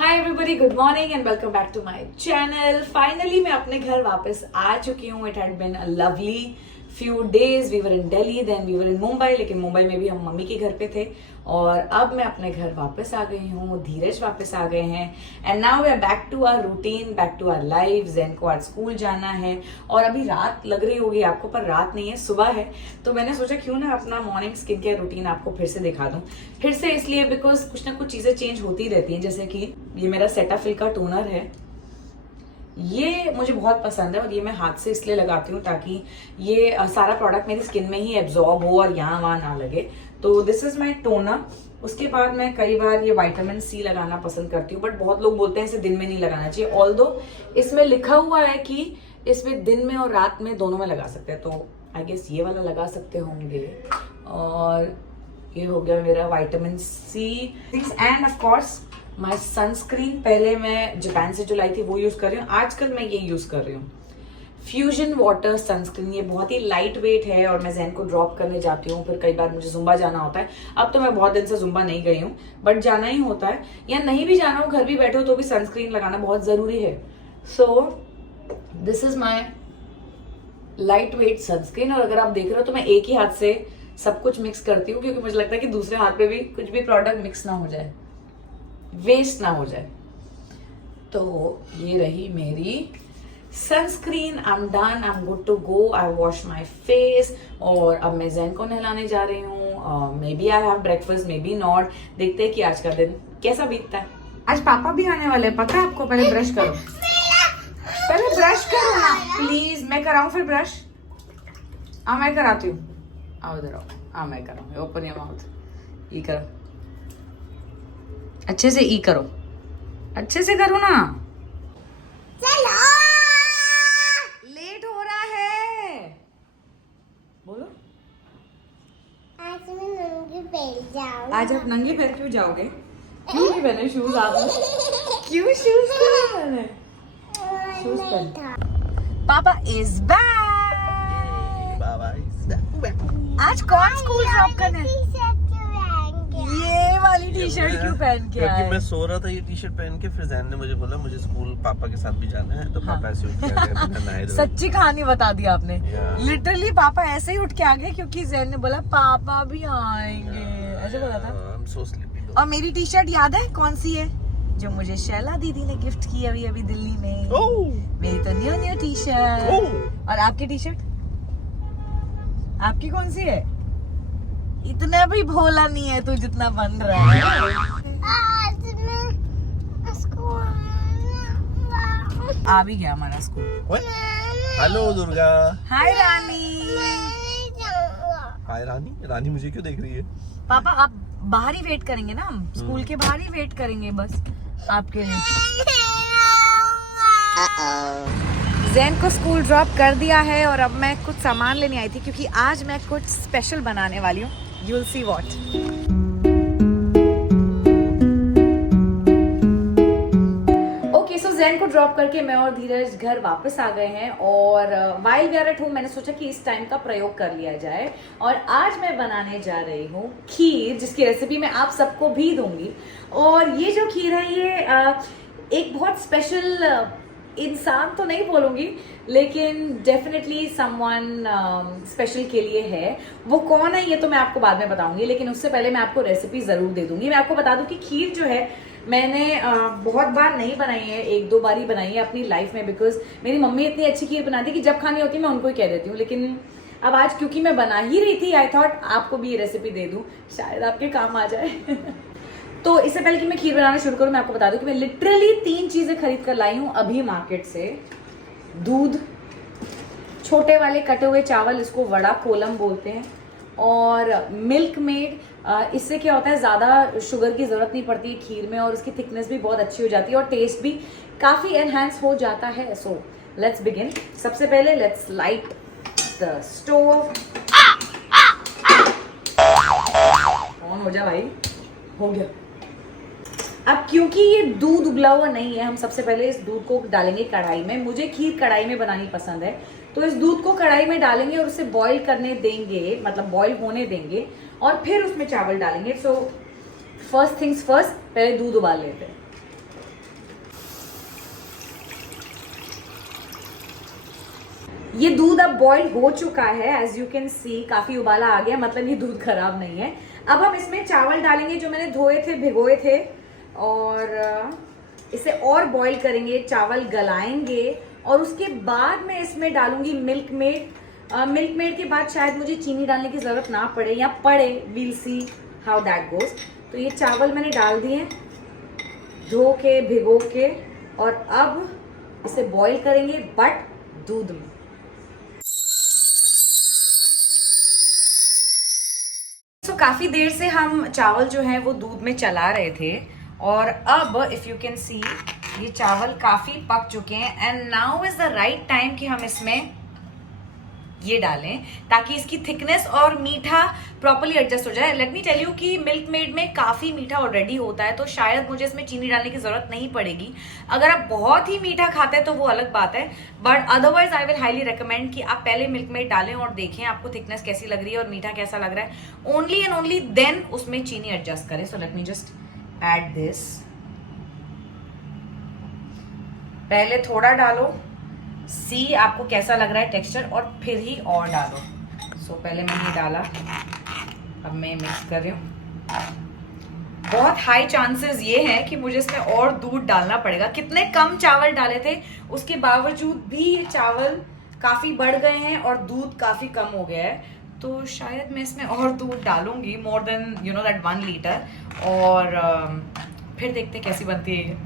Hi everybody, good morning and welcome back to my channel. Finally मैं अपने घर वापस आ चुकी हूँ। It had been a lovely few days. We were in Delhi, then we were in Mumbai, लेकिन मुंबई में भी हम मम्मी के घर पे थे और अब मैं अपने घर वापस आ गई हूँ। धीरज वापस आ गए हैं and now we are back to our routine, back to our life. Jain को आज स्कूल जाना है और अभी रात लग रही होगी आपको, पर रात नहीं है, सुबह है। तो मैंने सोचा क्यों ना अपना मॉर्निंग स्किन केयर रूटीन आपको फिर से दिखा दूं। फिर से इसलिए बिकॉज कुछ ना कुछ चीजें चेंज होती रहती हैं। जैसे कि ये मेरा सेटाफिल का टोनर है, ये मुझे बहुत पसंद है और ये मैं हाथ से इसलिए लगाती हूँ ताकि ये सारा प्रोडक्ट मेरी स्किन में ही एब्जॉर्ब हो और यहाँ वहाँ ना लगे। तो दिस इज माई टोनर। उसके बाद मैं कई बार ये विटामिन सी लगाना पसंद करती हूँ, बट बहुत लोग बोलते हैं इसे दिन में नहीं लगाना चाहिए। ऑल्दो इसमें लिखा हुआ है कि इसमें दिन में और रात में दोनों में लगा सकते हैं, तो आई गेस ये वाला लगा सकते होंगे। और ये हो गया मेरा vitamin C and of course my sunscreen. पहले मैं जापान से जो लाई थी वो यूज कर रही हूँ, आजकल मैं ये यूज कर रही हूँ फ्यूजन वाटर सनस्क्रीन। ये बहुत ही लाइट वेट है और मैं जैन को ड्रॉप करने जाती हूँ, फिर कई बार मुझे जुम्बा जाना होता है। अब तो मैं बहुत दिन से जुम्बा नहीं गई हूँ, बट जाना ही होता है, या नहीं भी जाना हो, घर भी बैठे हो तो भी सनस्क्रीन लगाना बहुत जरूरी है। So this is my light weight sunscreen. और अगर आप देख रहे हो तो मैं एक ही हाथ से सब कुछ मिक्स करती हूँ, क्योंकि मुझे लगता है कि दूसरे हाथ पे भी कुछ भी प्रोडक्ट मिक्स ना हो जाए, वेस्ट ना हो जाए। तो ये रही मेरी sunscreen. I am done, I am good to go. I wash my face और अब मैं जैन को नहलाने जा रही हूँ। Maybe I have breakfast, maybe not. देखते हैं कि आज का दिन कैसा बीतता है। आज पापा भी आने वाले हैं, पता है आपको। पहले ब्रश करो, पहले ब्रश करो ना प्लीज। मैं कराऊं फिर ब्रश? हाँ मैं कराती हूँ, आओ इधर आओ। हाँ मैं कराऊंगी। ओपन योर माउथ, ई करो, अच्छे से ई करो, अच्छे से करो ना। चलो, लेट हो रहा है, बोलो। आज मैं नंगी पैर जाऊंगी। आज आप नंगे पैर क्यों जाओगे? क्यों नहीं पहने शूज आपने? क्यों शूज क्यों पहने? शूज पहन। पापा इज बैक। आज कौन स्कूल ड्रॉप करने? ये वाली टी शर्ट क्यों पहन के आए? क्योंकि मैं सो रहा था ये टी शर्ट पहन के, फिर जैन ने मुझे बोला मुझे स्कूल पापा के साथ भी जाना है, तो पापा ऐसे उठ के आ गए, बिना नहाए धोए। सच्ची कहानी बता दी आपने। लिटरली पापा ऐसे ही उठ के आ गए, क्योंकि जैन ने बोला पापा भी आएंगे, ऐसे बोला था। I'm so sleepy though. और मेरी टी शर्ट याद है कौन सी है? जो मुझे शैला दीदी ने गिफ्ट की अभी दिल्ली में। मेरी तो न्यू टी शर्ट। और आपकी टी शर्ट? आपकी कौन सी है? इतना भी भोला नहीं है तू जितना बन रहा है। आज मैं स्कूल आ भी गया हमारा स्कूल। हेलो दुर्गा। हाय रानी। नहीं जाऊंगा। हाय रानी। रानी मुझे क्यों देख रही है? पापा आप बाहर ही वेट करेंगे ना, हम स्कूल के बाहर ही वेट करेंगे बस आपके लिए। जैन को स्कूल ड्रॉप कर दिया है और अब मैं कुछ सामान लेने आई थी, क्योंकि आज मैं कुछ स्पेशल बनाने वाली हूँ। You will see what. Okay, so Jain को ड्रॉप करके मैं और धीरज घर वापस आ गए हैं और while we are at home मैंने सोचा कि इस टाइम का प्रयोग कर लिया जाए। और आज मैं बनाने जा रही हूँ खीर, जिसकी रेसिपी मैं आप सबको भी दूंगी। और ये जो खीर है ये एक बहुत स्पेशल इंसान तो नहीं बोलूंगी, लेकिन डेफिनेटली समवन स्पेशल के लिए है। वो कौन है ये तो मैं आपको बाद में बताऊंगी, लेकिन उससे पहले मैं आपको रेसिपी जरूर दे दूंगी। मैं आपको बता दूं कि खीर जो है मैंने बहुत बार नहीं बनाई है, एक दो बार ही बनाई है अपनी लाइफ में, बिकॉज मेरी मम्मी इतनी अच्छी खीर बनाती कि जब खानी होती है मैं उनको ही कह देती हूँ। लेकिन अब आज क्योंकि मैं बना ही रही थी, आई थॉट आपको भी ये रेसिपी दे दूं, शायद आपके काम आ जाए। तो इससे पहले कि मैं खीर बनाना शुरू करूं, मैं आपको बता दूं कि मैं लिटरली 3 चीजें खरीद कर लाई हूं अभी मार्केट से। दूध, छोटे वाले कटे हुए चावल, इसको वड़ा कोलम बोलते हैं, और मिल्क मेड। इससे क्या होता है, ज्यादा शुगर की जरूरत नहीं पड़ती है खीर में और उसकी थिकनेस भी बहुत अच्छी हो जाती है और टेस्ट भी काफी एनहांस हो जाता है। So let's begin. सबसे पहले let's light the stove. On हो जा भाई, हो गया। अब क्योंकि ये दूध उबला हुआ नहीं है, हम सबसे पहले इस दूध को डालेंगे कढ़ाई में। मुझे खीर कढ़ाई में बनानी पसंद है, तो इस दूध को कढ़ाई में डालेंगे और उसे बॉईल करने देंगे, मतलब बॉईल होने देंगे, और फिर उसमें चावल डालेंगे। सो फर्स्ट थिंग्स फर्स्ट, पहले दूध उबाल लेते हैं। ये दूध अब बॉईल हो चुका है, एज यू कैन सी काफी उबाला आ गया, मतलब ये दूध खराब नहीं है। अब हम इसमें चावल डालेंगे जो मैंने धोए थे, भिगोए थे, और इसे और बॉईल करेंगे, चावल गलाएंगे, और उसके बाद मैं इसमें डालूंगी मिल्क मेड। मिल्क मेड के बाद शायद मुझे चीनी डालने की जरूरत ना पड़े, या पड़े, we'll see how that goes. तो ये चावल मैंने डाल दिए धो के, भिगो के, और अब इसे बॉईल करेंगे बट दूध में। तो काफी देर से हम चावल जो है वो दूध में चला रहे थे, और अब इफ यू कैन सी ये चावल काफी पक चुके हैं, and now is the right time कि हम इसमें ये डालें ताकि इसकी थिकनेस और मीठा प्रॉपर्ली एडजस्ट हो जाए। लेट मी टेल यू कि मिल्क मेड में काफी मीठा ऑलरेडी होता है, तो शायद मुझे इसमें चीनी डालने की जरूरत नहीं पड़ेगी। अगर आप बहुत ही मीठा खाते हैं तो वो अलग बात है, but otherwise I will highly recommend कि आप पहले मिल्क मेड डालें और देखें आपको थिकनेस कैसी लग रही है और मीठा कैसा लग रहा है। ओनली एंड ओनली देन उसमें चीनी एडजस्ट करें। So let me just add this. पहले थोड़ा डालो, सी आपको कैसा लग रहा है टेक्सचर, और फिर ही और डालो। सो पहले मैंने डाला, अब मैं मिक्स कर रही हूँ। बहुत हाई चांसेस ये हैं कि मुझे इसमें और दूध डालना पड़ेगा। कितने कम चावल डाले थे उसके बावजूद भी ये चावल काफ़ी बढ़ गए हैं और दूध काफ़ी कम हो गया है, तो शायद मैं इसमें और दूध डालूंगी, more than you know that 1 litre, और फिर देखते कैसी बनती है ये।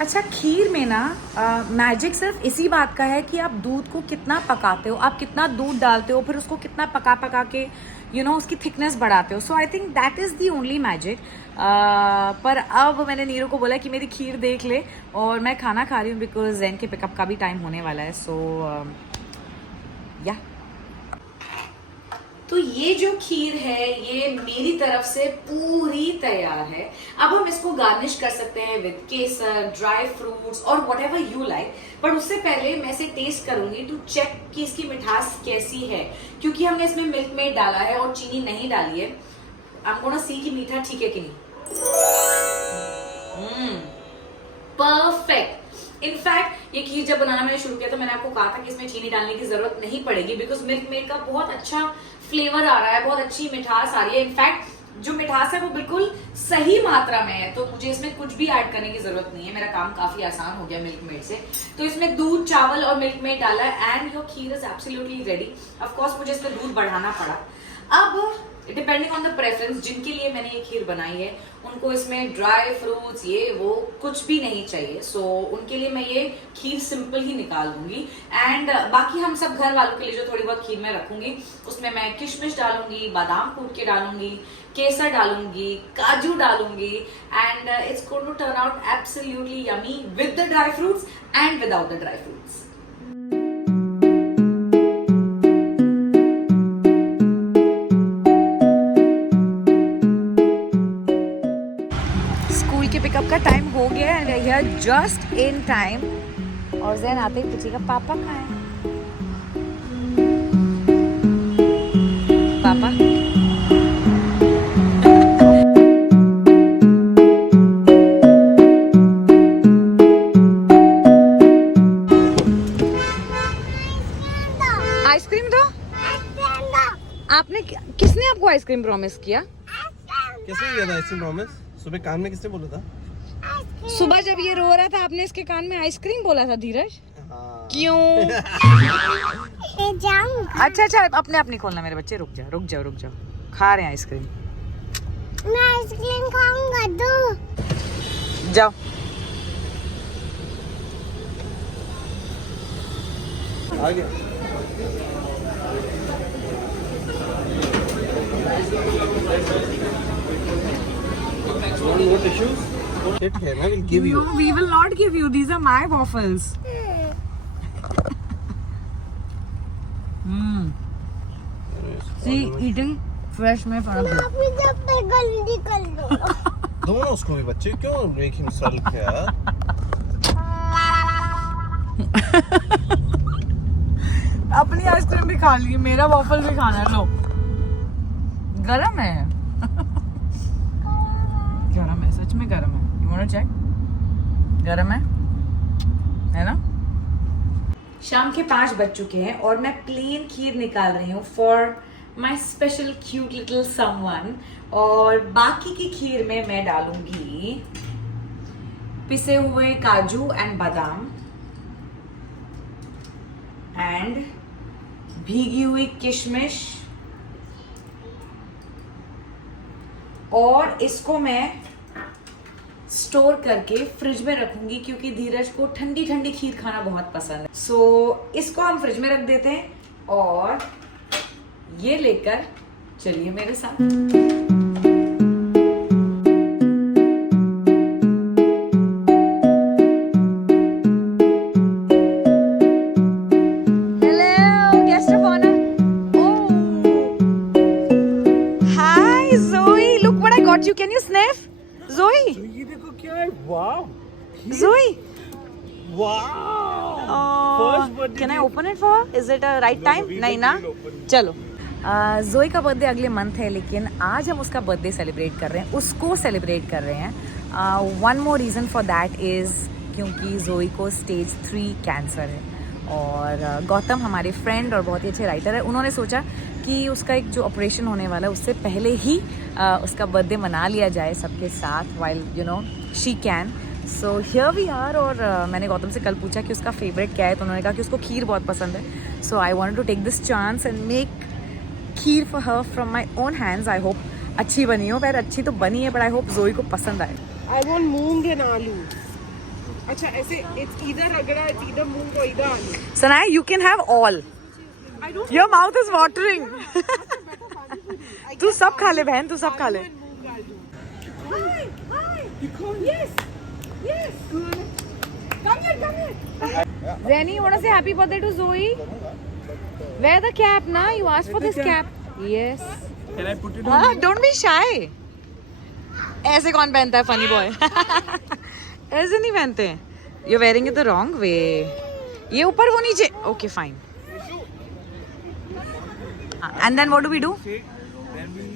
अच्छा, खीर में ना मैजिक सिर्फ इसी बात का है कि आप दूध को कितना पकाते हो, आप कितना दूध डालते हो, फिर उसको कितना पका पका के उसकी थिकनेस बढ़ाते हो। So I think that is the only magic. पर अब मैंने नीरू को बोला कि मेरी खीर देख ले, और मैं खाना खा रही हूँ बिकॉज जैन के पिकअप का भी टाइम होने वाला है। सो या तो ये जो खीर है ये मेरी तरफ से पूरी तैयार है। अब हम इसको गार्निश कर सकते हैं विद केसर, ड्राई फ्रूट्स और व्हाटएवर यू लाइक। पर उससे पहले मैं इसे टेस्ट करूंगी टू चेक कि इसकी मिठास कैसी है, क्योंकि हमने इसमें मिल्क मेड डाला है और चीनी नहीं डाली है। आई एम गोना सी कि मीठा ठीक है कि नहीं। परफेक्ट। इनफैक्ट ये खीर जब बनाना मैंने शुरू किया तो मैंने आपको कहा था कि इसमें चीनी डालने की जरूरत नहीं पड़ेगी, बिकॉज मिल्क मेड का बहुत अच्छा फ्लेवर आ रहा है, बहुत अच्छी मिठास आ रही है। इनफैक्ट जो मिठास है वो बिल्कुल सही मात्रा में है, तो मुझे इसमें कुछ भी ऐड करने की जरूरत नहीं है। मेरा काम काफी आसान हो गया मिल्क मेड से। तो इसमें दूध, चावल और मिल्क मेड डाला है, and your kheer is absolutely ready. Of course मुझे इसमें दूध बढ़ाना पड़ा। अब डिपेंडिंग ऑन द प्रेफरेंस, जिनके लिए मैंने ये खीर बनाई है उनको इसमें ड्राई फ्रूट्स ये वो कुछ भी नहीं चाहिए, सो उनके लिए मैं ये खीर सिंपल ही निकाल दूंगी। एंड बाकी हम सब घर वालों के लिए जो थोड़ी बहुत खीर मैं रखूंगी उसमें मैं किशमिश डालूंगी, बादाम कूट के डालूंगी, केसर डालूंगी, काजू डालूंगी, and it's going to turn out absolutely yummy with the dry fruits and without the dry fruits. Pickup का टाइम हो गया and here just in time, और जैन आते ही पूछेगा पापा कहाँ है। पापा आइसक्रीम दो। आपने किसने आपको आइसक्रीम प्रॉमिस किया? किसने किया था आइसक्रीम प्रॉमिस? सुबह कान में किसने बोला था? सुबह जब ये रो रहा था आपने इसके कान में आइसक्रीम बोला था धीरज। हाँ। क्यों? अच्छा अच्छा, अपने आप नहीं खोलना मेरे बच्चे, रुक जाओ रुक जाओ रुक जाओ, खा रहे हैं आइसक्रीम। मैं आइसक्रीम खाऊंगा, दो। जाओ। आ गया। What issues? Sit here, I will give you. No, we will not give you. These are my waffles. See, eating fresh में फर्क है। आप मुझे पे गंदी कर दो। दो ना उसको भी बच्चे, क्यों make him sulk है यार? अपनी आइसक्रीम भी खा ली, मेरा वॉफल भी खाना है। लो गरम है। गरम है, सच में गरम है। You want to check? गरम है ना? शाम के 5 बज चुके हैं और मैं प्लेन खीर निकाल रही हूँ for my special cute little someone. और बाकी की खीर में मैं डालूंगी पिसे हुए काजू एंड बादाम एंड भीगी हुई किशमिश, और इसको मैं स्टोर करके फ्रिज में रखूंगी क्योंकि धीरज को ठंडी ठंडी खीर खाना बहुत पसंद है। सो इसको हम फ्रिज में रख देते हैं और ये लेकर चलिए मेरे साथ। Hello guest of honour. Hi Zoey, look what I got you, can you sniff? Zoey, ये देखो क्या है, wow Zoey, wow. Can I open it for? Is it a right time? नहीं ना, चलो। ज़ोई का बर्थडे अगले मंथ है, लेकिन आज हम उसका बर्थडे सेलिब्रेट कर रहे हैं, उसको सेलिब्रेट कर रहे हैं। One more reason for that is क्योंकि ज़ोई को स्टेज 3 कैंसर है। और गौतम हमारे फ्रेंड और बहुत ही अच्छे राइटर है, उन्होंने सोचा कि उसका एक जो ऑपरेशन होने वाला है उससे पहले ही उसका बर्थडे मना लिया जाए सबके साथ, while you know she can. So here we are. और मैंने गौतम से कल पूछा कि उसका फेवरेट क्या है, तो उन्होंने कहा कि उसको खीर बहुत पसंद है। So I wanted to take this chance and make kheer for her from my own hands. I hope अच्छी बनी हो, पर अच्छी तो बनी है, बट आई होप ज़ोई को पसंद आए। I want मूंग एंड आलू। अच्छा ऐसे it's either रगड़ा, it's either moong or either आलू। Sanaya, you can have all. I don't Your mouth is watering. तू सब खा ले बहन, तू सब खा ले। मूंग आलू। Hi. Yes. Yes. Come here. Zenny, you want to say happy birthday to Zoe? Wear the cap now. You asked for this cap. Yes. Can I put it on? Don't be shy. ऐसे कौन पहनता है funny boy? ऐसे नहीं पहनते। You're wearing it the wrong way. ये ऊपर वो नीचे। Okay, fine. And then what do we do? Then we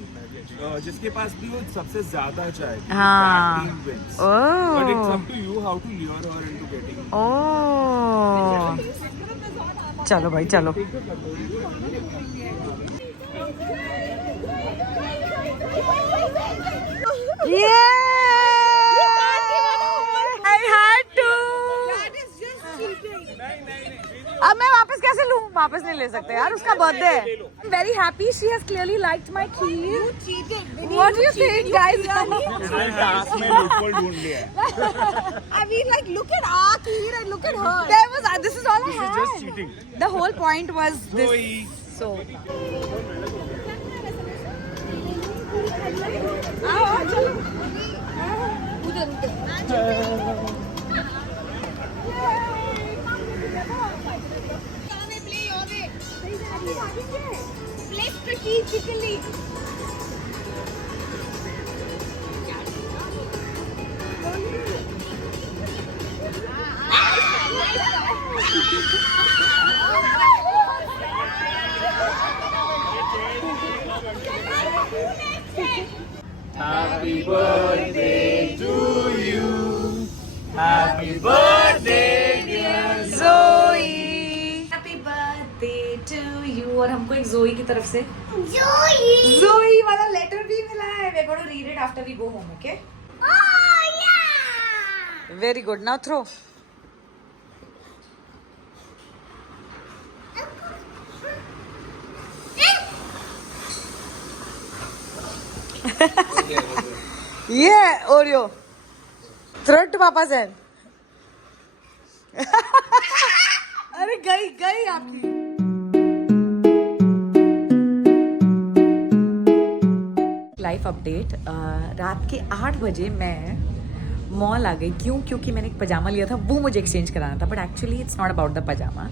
जिसके पास भी वो सबसे ज्यादा चाहे हाँ। that team wins. Oh. But it's up to you how to lure her into getting. Oh. चलो भाई चलो। Yeah! I had to. अब मैं वापस कैसे लूँ? वापस नहीं ले सकते यार, उसका बर्थडे है। Very happy. She has clearly liked my kheer. What do you think, guys? में loophole ढूंढ लिया है. I mean like look at our kheer and look at her. There was. This is all I had. Just cheating. The whole point was this. Zoe. So. Play strategically. Happy birthday to you. Happy birthday dear Zoe. Happy birthday to you. और हमको एक जोई की तरफ से Zoe. जोई वाला letter भी मिला है. We're going to read it after we go home, okay? Oh yeah. Very good. Now throw. Yeah, Oreo. Throw it to Papa's hand. अरे गई आपकी. Life update. रात के 8 बजे मैं मॉल आ गई. क्योंकि मैंने एक पजामा लिया था, वो मुझे एक्सचेंज कराना था. But actually it's not about the pyjama.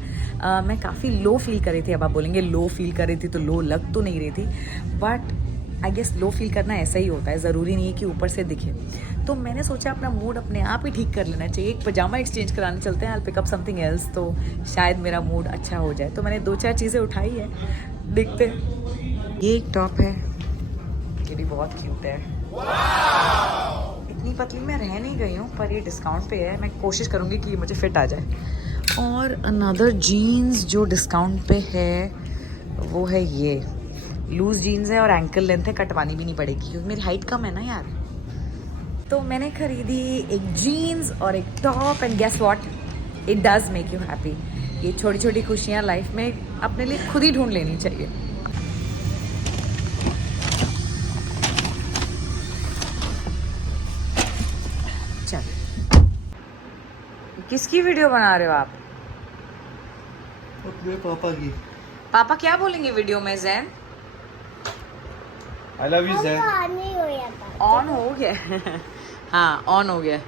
मैं काफ़ी लो फील कर रही थी. अब आप बोलेंगे लो फील कर रही थी तो लो लग तो नहीं रही थी, but I guess low feel करना ऐसा ही होता है, ज़रूरी नहीं है कि ऊपर से दिखे. तो मैंने सोचा अपना मूड अपने आप ही ठीक कर लेना चाहिए. एक पजामा एक्सचेंज कराने चलते हैं, I pick up something else, तो शायद मेरा मूड अच्छा हो जाए. तो मैंने 2-4 चीज़ें उठाई है, देखते हैं. ये एक टॉप है, ये भी बहुत क्यूट है। इतनी पतली मैं रह नहीं गई हूँ, पर ये डिस्काउंट पे है, मैं कोशिश करूँगी कि मुझे फिट आ जाए। और अनदर जीन्स जो डिस्काउंट पे है वो है ये, लूज जीन्स है और एंकल लेंथ है, कटवानी भी नहीं पड़ेगी क्योंकि मेरी हाइट कम है ना यार। तो मैंने खरीदी एक जीन्स और एक top, and guess what, it does make you happy. ये छोटी छोटी खुशियाँ लाइफ में अपने लिए खुद ही ढूंढ लेनी चाहिए। चल, किसकी वीडियो बना रहे हो आप? अपने पापा की। पापा क्या बोलेंगे वीडियो में? Jain I love you Zain। नहीं हो जाता। ऑन हो गया। हाँ ऑन हो गया।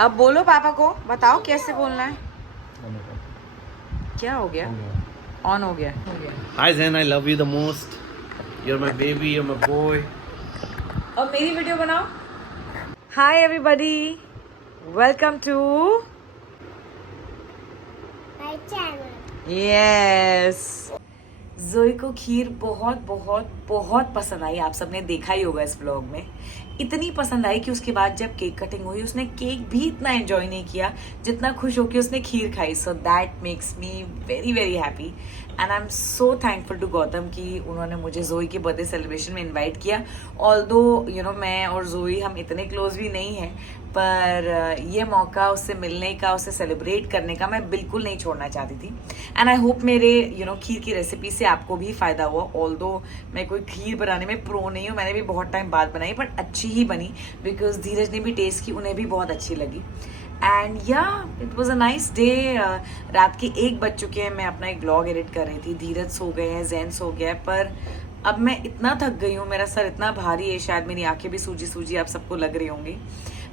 अब बोलो पापा को, बताओ कैसे बोलना है। क्या हो गया? ऑन हो गया। Hi Zain, I love you the most। You're my baby, you're my boy। और मेरी वीडियो बनाओ। Hi everybody, welcome to My channel। Yes. Joey को खीर बहुत बहुत बहुत पसंद आई, आप सबने देखा ही होगा इस व्लॉग में। इतनी पसंद आई कि उसके बाद जब केक कटिंग हुई उसने केक भी इतना एंजॉय नहीं किया जितना खुश होकर उसने खीर खाई। So that makes me very very happy and I am so thankful to Gautam कि उन्होंने मुझे जोई के बर्थडे सेलिब्रेशन में इनवाइट किया। ऑल्दो यू नो मैं और जोई हम इतने क्लोज भी नहीं हैं, पर ये मौका उससे मिलने का, उससे सेलिब्रेट करने का मैं बिल्कुल नहीं छोड़ना चाहती थी। एंड आई होप मेरे खीर की रेसिपी से आपको भी फ़ायदा हुआ। ऑल्दो मैं कोई खीर बनाने में प्रो नहीं हूँ, मैंने भी बहुत टाइम बाद बनाई, बट अच्छी ही बनी बिकॉज धीरज ने भी टेस्ट की, उन्हें भी बहुत अच्छी लगी। एंड या it was a nice day. रात के 1 बज चुके हैं, मैं अपना एक ब्लॉग एडिट कर रही थी। धीरज सो गए हैं, जैन सो गया है, पर अब मैं इतना थक गई हूँ, मेरा सर इतना भारी है, शायद मेरी आंखें भी सूजी सूजी आप सबको लग रही होंगी।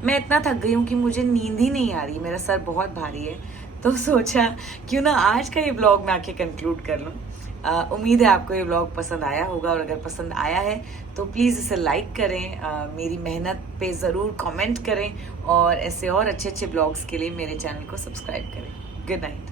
मैं इतना थक गई हूँ कि मुझे नींद ही नहीं आ रही, मेरा सर बहुत भारी है। तो सोचा क्यों ना आज का ये ब्लॉग मैं आके कंक्लूड कर लूँ। उम्मीद है आपको ये ब्लॉग पसंद आया होगा, और अगर पसंद आया है तो प्लीज़ इसे लाइक करें, मेरी मेहनत पे ज़रूर कमेंट करें, और ऐसे और अच्छे अच्छे ब्लॉग्स के लिए मेरे चैनल को सब्सक्राइब करें। Good night.